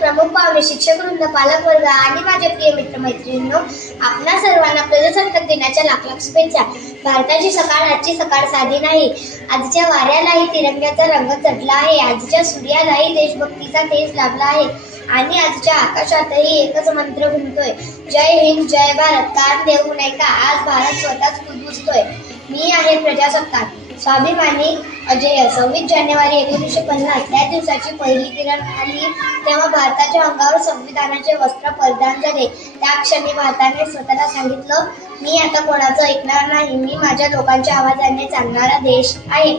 प्रमुख पाहुणे, शिक्षक वृंद, पालक वर्ग आणि माझे प्रिय मित्रमैत्रिणींनो, आपणा सर्वांना प्रजासत्ताक दिनाच्या लाख लाख शुभेच्छा. भारताची सकाळ आजची सकाळ साधी नाही. आजच्या वाऱ्यालाही तिरंग्याचा रंग चढला आहे. आजच्या सूर्यालाही देशभक्तीचा तेज लाभला आहे आणि आजच्या आकाशातही एकच मंत्र घुमतोय, जय हिंद जय भारत. कान देऊ नये का, आज भारत स्वतःच कुजबुजतोय. मी आहे प्रजासत्ताक, स्वाभिमानी अजेय. 26 जानेवारी 1950 त्या दिवसाची पहिली किरण आली तेव्हा भारताच्या अंगावर संविधानाचे वस्त्र परिधान झाले. त्या क्षणी भारताने स्वतःला सांगितलं, मी आता कोणाचं ऐकणार नाही. मी माझ्या लोकांच्या आवाजाने चालणारा देश आहे.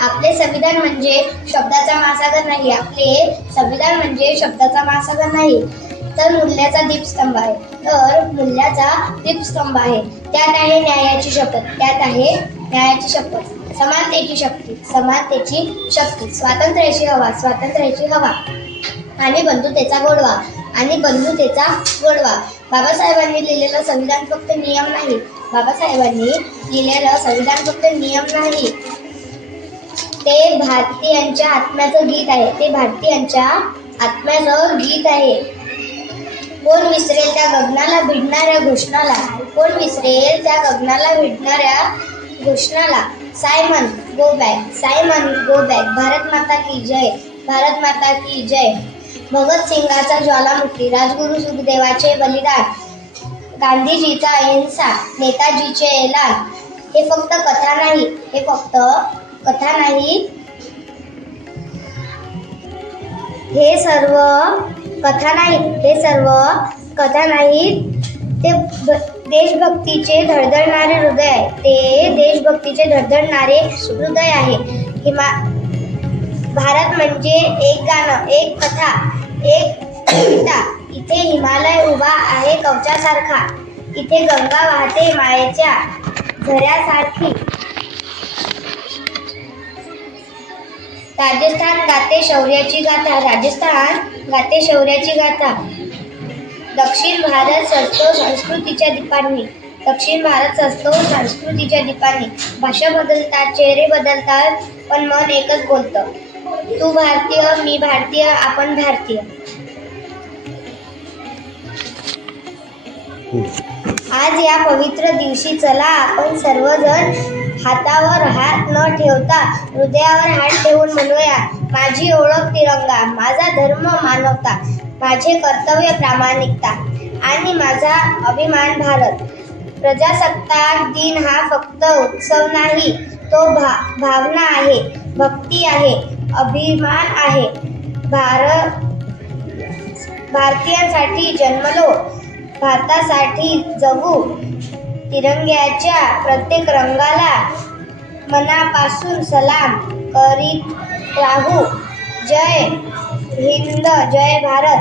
आपले संविधान म्हणजे शब्दाचा महासागर नाही. आपले संविधान म्हणजे शब्दाचा महासागर नाही, तर मूल्याचा दीपस्तंभ आहे. त्यात आहे न्यायाची शपथ. समानतेची शक्ती. स्वातंत्र्याची हवा आणि बंधुतेचा गोडवा. बाबासाहेबांनी लिहिलेलं संविधान फक्त नियम नाही. ते भारतीयांच्या आत्म्याचं गीत आहे. कोण विसरेल त्या गगनाला भिडणाऱ्या घोषणाला. Simon go back. भारत माता की जय. भगतसिंगाचा ज्वालामुखी, राजगुरू सुखदेवाचे बलिदान, गांधीजीचा अहिंसा, नेताजीचे ऐलान. हे फक्त कथा नाही. हे सर्व कथा नाहीत. ते देशभक्तीचे धडधडणारे हृदय आहे. भारत म्हणजे एक गाणं, एक कथा, एक कविता. इथे हिमालय उभा आहे कवचासारखा. इथे गंगा वाहते मायेच्या झऱ्यासारखी. राजस्थान गाते शौर्याची गाथा. दक्षिण भारत सजतो संस्कृतीच्या दीपांनी. भाषा बदलतात, चेहरे बदलतात, पण मन एकच बोलतं. तू भारतीय, मी भारतीय, आपण भारतीय. आज या पवित्र दिवशी चला आपण सर्वजण हातावर हात न ठेवता हृदयावर हात ठेवून म्हणूया, माझी ओळख तिरंगा, माझा धर्म मानवता, माझे कर्तव्य प्रामाणिकता आणि माझा अभिमान भारत. प्रजासत्ताक दिन हा फक्त उत्सव नाही, तो भावना आहे, भक्ती आहे, अभिमान आहे. भारतीयांसाठी जन्मलो, भारतासाठी जगू. तिरंग्याच्या प्रत्येक रंगाला मनापासून सलाम करीत राहू. जय हिंद, जय भारत.